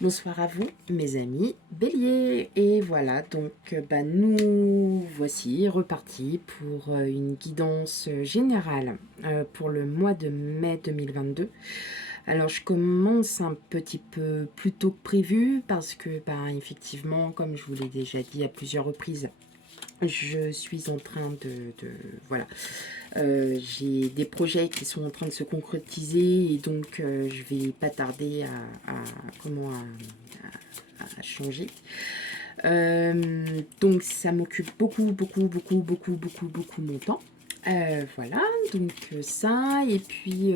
Bonsoir à vous, mes amis béliers. Et voilà, donc nous voici repartis pour une guidance générale pour le mois de mai 2022. Alors, je commence un petit peu plus tôt que prévu parce que, effectivement, comme je vous l'ai déjà dit à plusieurs reprises, je suis en train voilà, j'ai des projets qui sont en train de se concrétiser et donc je vais pas tarder à changer. Donc ça m'occupe beaucoup mon temps. Voilà, donc ça, et puis,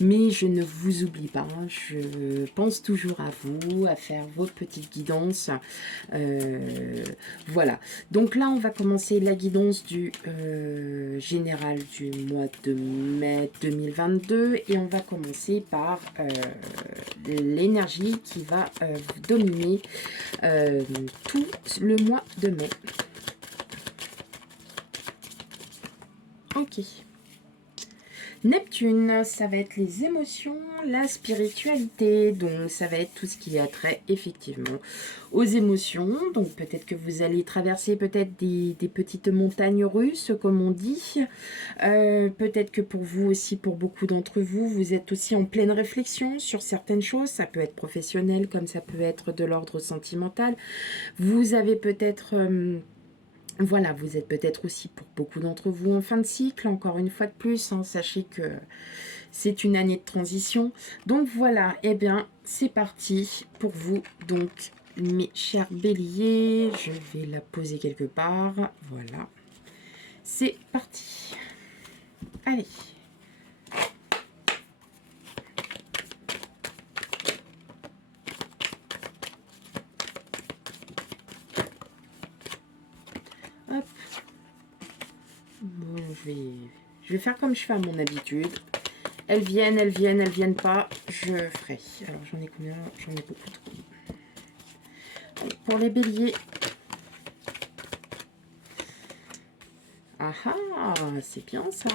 mais je ne vous oublie pas, je pense toujours à vous, à faire vos petites guidances. Voilà, donc là, on va commencer la guidance du général du mois de mai 2022, et on va commencer par l'énergie qui va dominer tout le mois de mai. Ok. Neptune, ça va être les émotions, la spiritualité, donc ça va être tout ce qui a trait effectivement aux émotions. Donc peut-être que vous allez traverser peut-être des petites montagnes russes, comme on dit. Peut-être que pour vous aussi, pour beaucoup d'entre vous, vous êtes aussi en pleine réflexion sur certaines choses. Ça peut être professionnel comme ça peut être de l'ordre sentimental. Vous avez peut-être... voilà, vous êtes peut-être aussi pour beaucoup d'entre vous en fin de cycle, encore une fois de plus, hein, sachez que c'est une année de transition. Donc voilà, et bien c'est parti pour vous, donc mes chers béliers, je vais la poser quelque part, voilà, c'est parti. Allez. Hop. Bon, je vais faire comme je fais à mon habitude. Elles viennent pas, je ferai. Alors j'en ai combien? J'en ai beaucoup trop. Pour les béliers. Ah ah, c'est bien ça.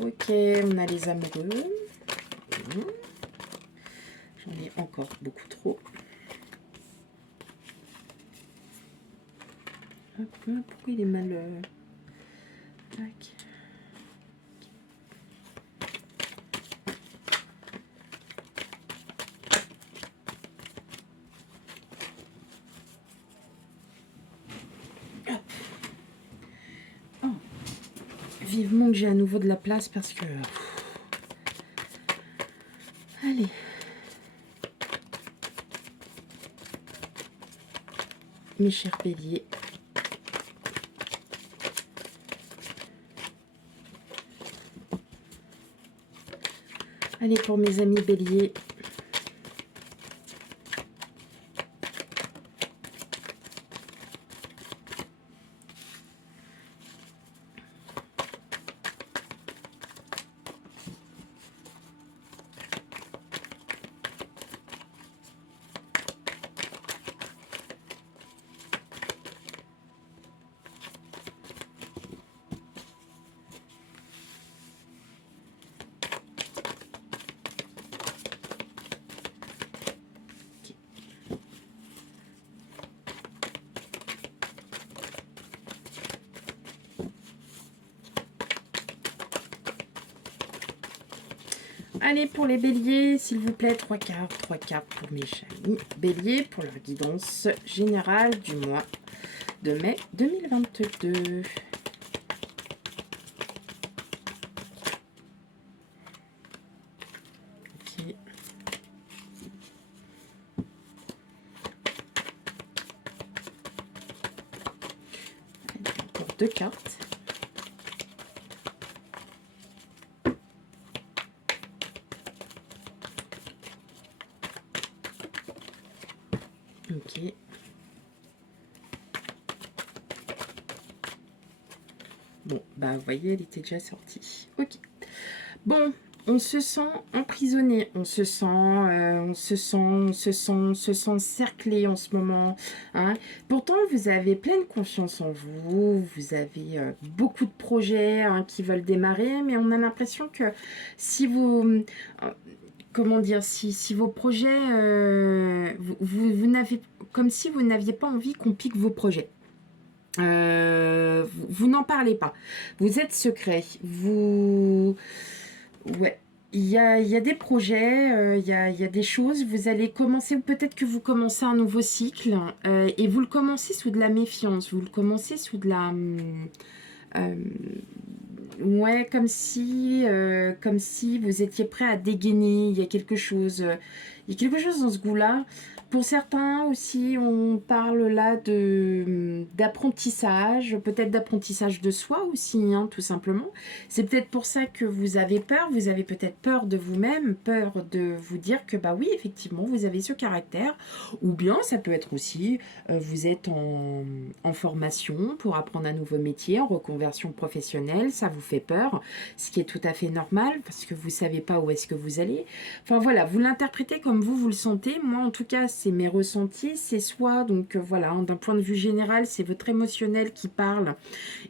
Ok, on a les amoureux. J'en ai encore beaucoup trop. Hop, pourquoi il est mal... Tac. Oh. Vivement que j'ai à nouveau de la place parce que... Allez. Mes chers béliers. Allez, pour mes amis béliers. Allez, pour les béliers, s'il vous plaît, 3 cartes pour mes amis béliers, pour leur guidance générale du mois de mai 2022. Ok. Encore 2 cartes. Ok. Bon, vous voyez, elle était déjà sortie. Ok. Bon, on se sent emprisonné, on se sent cerclé en ce moment. Hein. Pourtant, vous avez pleine confiance en vous, vous avez beaucoup de projets qui veulent démarrer, mais on a l'impression que si vous... comment dire, si vos projets, vous n'avez, comme si vous n'aviez pas envie qu'on pique vos projets. Vous n'en parlez pas. Vous êtes secret. Ouais. Il y a des projets, il y a des choses. Vous allez commencer, peut-être que vous commencez un nouveau cycle et vous le commencez sous de la méfiance. Vous le commencez sous de la... euh, ouais, comme si vous étiez prêt à dégainer. Il y a quelque chose dans ce goût-là. Pour certains aussi, on parle là d'apprentissage, peut-être d'apprentissage de soi aussi, hein, tout simplement. C'est peut-être pour ça que vous avez peut-être peur de vous-même, peur de vous dire que bah oui, effectivement, vous avez ce caractère. Ou bien ça peut être aussi, vous êtes en formation pour apprendre un nouveau métier, en reconversion professionnelle, ça vous fait peur, ce qui est tout à fait normal parce que vous ne savez pas où est-ce que vous allez. Enfin voilà, vous l'interprétez comme vous le sentez. Moi en tout cas, c'est mes ressentis, c'est soit, donc voilà, hein, d'un point de vue général, c'est votre émotionnel qui parle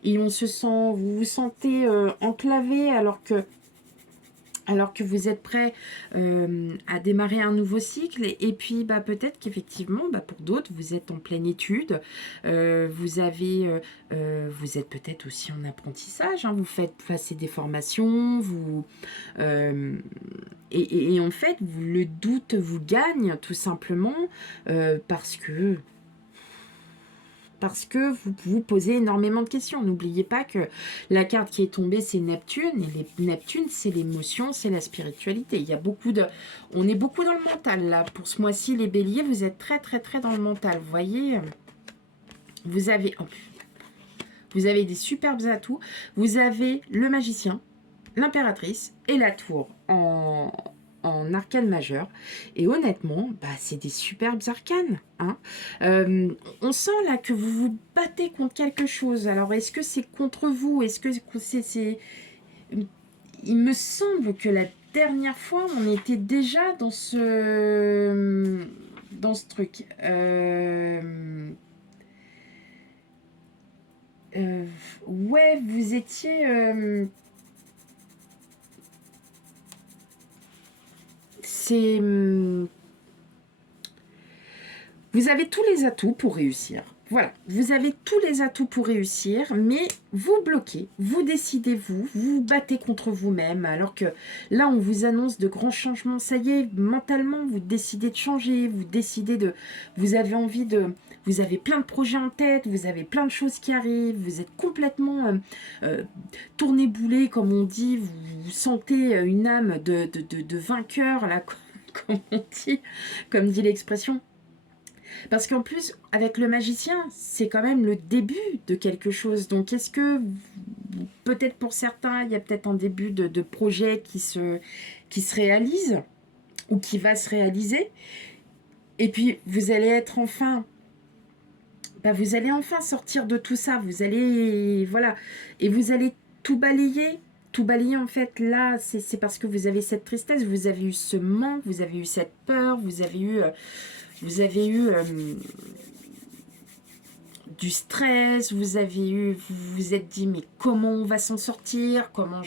et vous vous sentez enclavé alors que vous êtes prêt à démarrer un nouveau cycle. Et puis bah, peut-être qu'effectivement, bah, pour d'autres, vous êtes en pleine étude, vous êtes peut-être aussi en apprentissage, hein, vous faites passer des formations, et en fait, le doute vous gagne tout simplement parce que vous vous posez énormément de questions. N'oubliez pas que la carte qui est tombée, c'est Neptune. Et Neptune, c'est l'émotion, c'est la spiritualité. Il y a on est beaucoup dans le mental, là. Pour ce mois-ci, les béliers, vous êtes très, très, très dans le mental. Vous voyez, vous avez des superbes atouts. Vous avez le magicien, l'impératrice et la tour en arcane majeur. Et honnêtement, bah, c'est des superbes arcanes. Hein. On sent là que vous vous battez contre quelque chose. Alors, est-ce que c'est contre vous? Est-ce que c'est... Il me semble que la dernière fois, on était déjà dans ce truc. Ouais, vous étiez... Vous avez tous les atouts pour réussir. Voilà, vous avez tous les atouts pour réussir, mais vous bloquez, vous décidez, vous vous battez contre vous-même, alors que là, on vous annonce de grands changements. Ça y est, mentalement, vous décidez de changer, vous avez envie de... Vous avez plein de projets en tête, vous avez plein de choses qui arrivent, vous êtes complètement tourné-boulé, comme on dit, vous sentez une âme de vainqueur, là, comme dit l'expression. Parce qu'en plus, avec le magicien, c'est quand même le début de quelque chose. Donc, est-ce que, peut-être pour certains, il y a peut-être un début de projet qui se réalise ou qui va se réaliser. Et puis, vous allez enfin sortir de tout ça. Vous allez, voilà. Et vous allez tout balayer. Tout balayer, en fait, là, c'est parce que vous avez cette tristesse, vous avez eu ce manque, vous avez eu cette peur, vous avez eu du stress, vous vous êtes dit mais comment on va s'en sortir, comment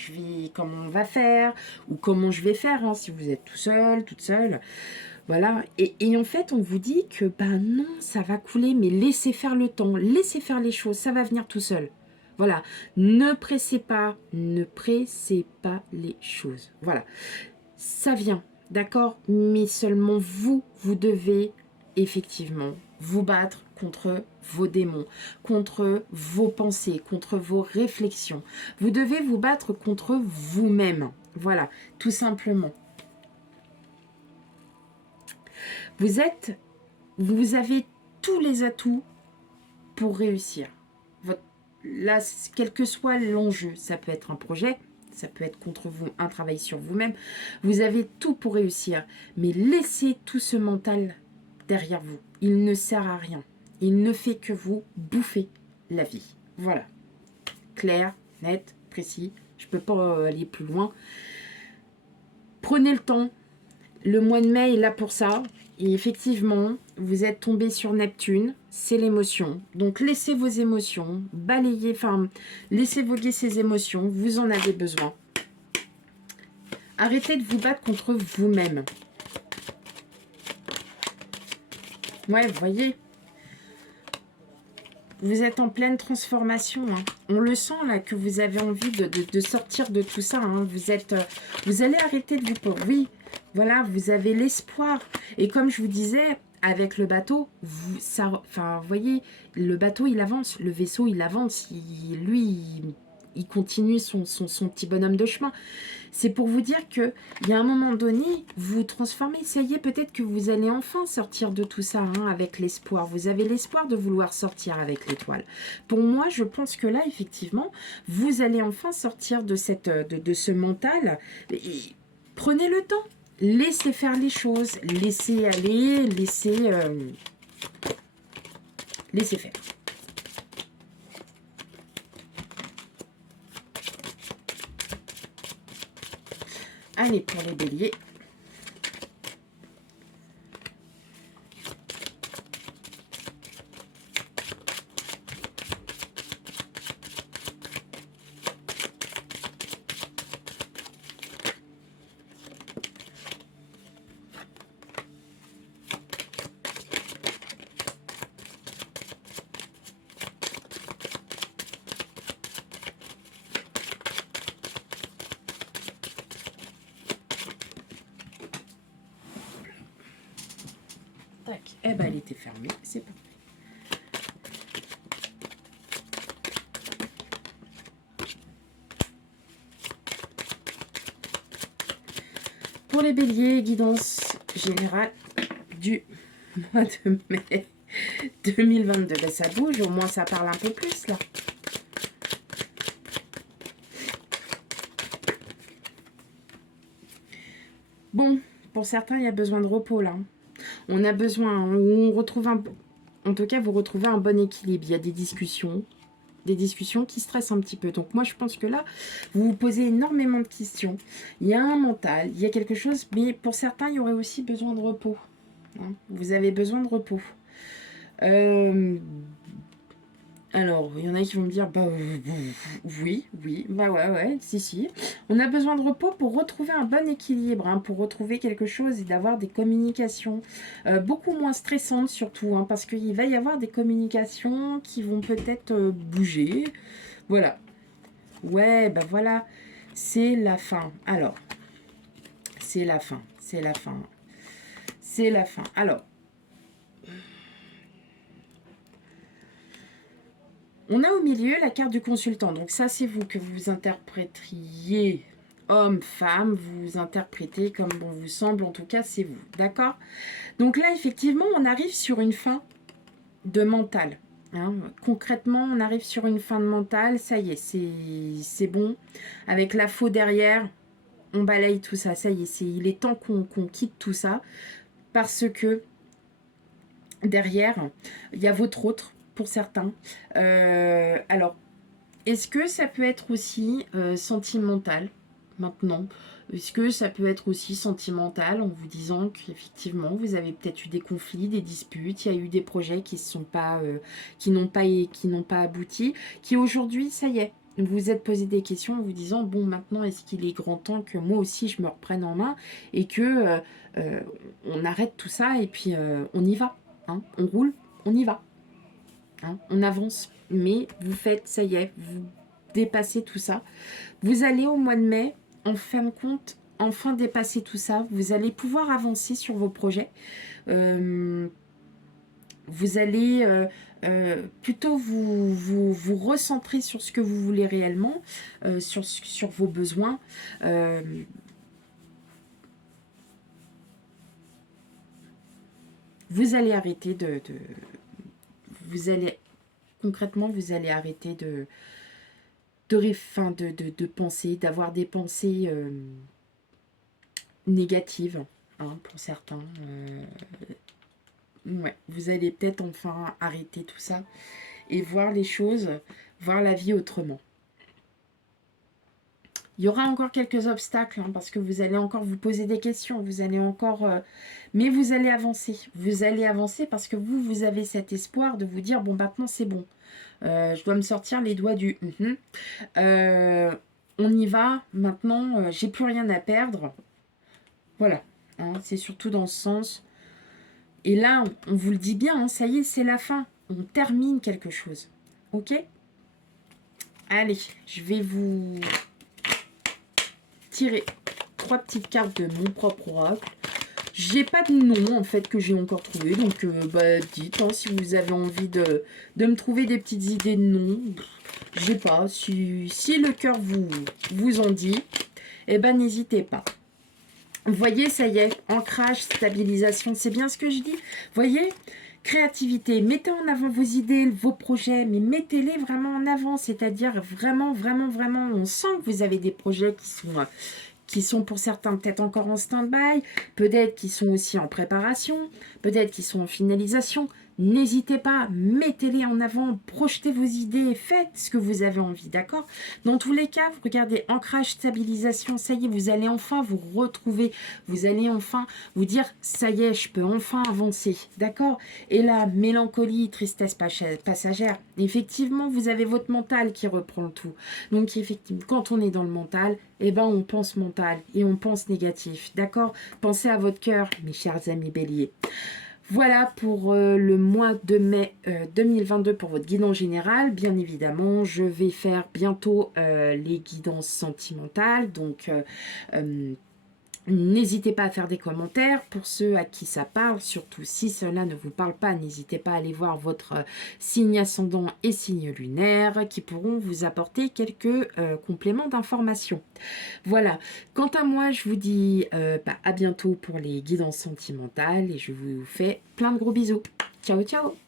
on va faire, ou comment je vais faire, hein, si vous êtes tout seul, toute seule, voilà. Et en fait on vous dit que ben non, ça va couler, mais laissez faire le temps, laissez faire les choses, ça va venir tout seul. Voilà, ne pressez pas les choses, voilà. Ça vient, d'accord, mais seulement vous devez effectivement vous battre contre vos démons, contre vos pensées, contre vos réflexions. Vous devez vous battre contre vous-même. Voilà, tout simplement. Vous avez tous les atouts pour réussir. Là, quel que soit l'enjeu, ça peut être un projet, ça peut être contre vous, un travail sur vous-même. Vous avez tout pour réussir, mais laissez tout ce mental derrière vous. Il ne sert à rien. Il ne fait que vous bouffer la vie. Voilà. Clair, net, précis. Je ne peux pas aller plus loin. Prenez le temps. Le mois de mai est là pour ça. Et effectivement, vous êtes tombé sur Neptune. C'est l'émotion. Donc, laissez vos émotions. Laissez voguer ces émotions. Vous en avez besoin. Arrêtez de vous battre contre vous-même. Ouais, vous voyez. Vous êtes en pleine transformation. Hein. On le sent là que vous avez envie de sortir de tout ça. Hein. Vous allez arrêter de vous... Oui, voilà, vous avez l'espoir. Et comme je vous disais, avec le bateau, vous voyez, le bateau, il avance. Le vaisseau, il avance. Il continue son petit bonhomme de chemin. C'est pour vous dire qu'il y a un moment donné, vous vous transformez. Ça y est, peut-être que vous allez enfin sortir de tout ça hein, avec l'espoir. Vous avez l'espoir de vouloir sortir avec l'étoile. Pour moi, je pense que là, effectivement, vous allez enfin sortir de ce mental. Et prenez le temps. Laissez faire les choses. Laissez aller. Laissez faire. Allez, pour les béliers. Tac. Eh ben, elle était fermée. C'est parfait. Pour les béliers, guidance générale du mois de mai 2022. Ben, ça bouge, au moins ça parle un peu plus là. Bon, pour certains, il y a besoin de repos là. On a besoin, on retrouve en tout cas, vous retrouvez un bon équilibre. Il y a des discussions qui stressent un petit peu. Donc moi, je pense que là, vous vous posez énormément de questions. Il y a un mental, il y a quelque chose, mais pour certains, il y aurait aussi besoin de repos. Hein. Vous avez besoin de repos. Alors, il y en a qui vont me dire, bah oui, bah ouais, si. On a besoin de repos pour retrouver un bon équilibre, hein, pour retrouver quelque chose et d'avoir des communications beaucoup moins stressantes surtout, hein, parce qu'il va y avoir des communications qui vont peut-être bouger. Voilà. Ouais, bah voilà, c'est la fin. Alors, c'est la fin. Alors, on a au milieu la carte du consultant. Donc ça, c'est vous que vous interpréteriez homme, femme. Vous interprétez comme bon vous semble. En tout cas, c'est vous. D'accord? Donc là, effectivement, on arrive sur une fin de mental. Hein. Concrètement, on arrive sur une fin de mental. Ça y est, c'est bon. Avec la faux derrière, on balaye tout ça. Ça y est, il est temps qu'on quitte tout ça. Parce que derrière, il y a votre autre. Pour certains. Alors, est-ce que ça peut être aussi sentimental maintenant? Est-ce que ça peut être aussi sentimental en vous disant qu'effectivement, vous avez peut-être eu des conflits, des disputes, il y a eu des projets qui n'ont pas abouti, qui aujourd'hui, ça y est, vous vous êtes posé des questions en vous disant, bon, maintenant, est-ce qu'il est grand temps que moi aussi, je me reprenne en main et que on arrête tout ça et puis on y va, hein, on roule, on y va. Hein, on avance, mais vous faites, ça y est, vous dépassez tout ça. Vous allez au mois de mai, en fin de compte, enfin dépasser tout ça. Vous allez pouvoir avancer sur vos projets. Vous allez plutôt vous recentrer sur ce que vous voulez réellement, sur vos besoins. Vous allez arrêter concrètement, vous allez arrêter de penser, d'avoir des pensées négatives, hein, pour certains. Ouais, vous allez peut-être enfin arrêter tout ça et voir les choses, voir la vie autrement. Il y aura encore quelques obstacles, hein, parce que vous allez encore vous poser des questions, vous allez encore... mais vous allez avancer. Vous allez avancer parce que vous avez cet espoir de vous dire, bon, maintenant c'est bon. Je dois me sortir les doigts du... on y va. Maintenant, j'ai plus rien à perdre. Voilà. Hein, c'est surtout dans ce sens. Et là, on vous le dit bien, hein, ça y est, c'est la fin. On termine quelque chose. Ok? Allez, je vais vous tirer 3 petites cartes de mon propre oracle. J'ai pas de nom en fait que j'ai encore trouvé, donc dites hein, si vous avez envie de me trouver des petites idées de noms. J'ai pas, si le cœur vous en dit, eh ben n'hésitez pas. Vous voyez, ça y est, ancrage, stabilisation, c'est bien ce que je dis. Vous voyez, créativité, mettez en avant vos idées, vos projets, mais mettez-les vraiment en avant, c'est-à-dire vraiment, vraiment, vraiment, on sent que vous avez des projets qui sont pour certains peut-être encore en stand-by, peut-être qui sont aussi en préparation, peut-être qui sont en finalisation. N'hésitez pas, mettez-les en avant, projetez vos idées, faites ce que vous avez envie, d'accord? Dans tous les cas, vous regardez ancrage, stabilisation, ça y est, vous allez enfin vous retrouver, vous allez enfin vous dire, ça y est, je peux enfin avancer, d'accord? Et là, mélancolie, tristesse passagère, effectivement, vous avez votre mental qui reprend le tout. Donc, effectivement, quand on est dans le mental, eh ben, on pense mental et on pense négatif, d'accord? Pensez à votre cœur, mes chers amis béliers. Voilà pour le mois de mai 2022 pour votre guidance générale. Bien évidemment, je vais faire bientôt les guidances sentimentales. Donc, n'hésitez pas à faire des commentaires pour ceux à qui ça parle, surtout si cela ne vous parle pas, n'hésitez pas à aller voir votre signe ascendant et signe lunaire qui pourront vous apporter quelques compléments d'information. Voilà, quant à moi, je vous dis à bientôt pour les guidances sentimentales et je vous fais plein de gros bisous. Ciao, ciao!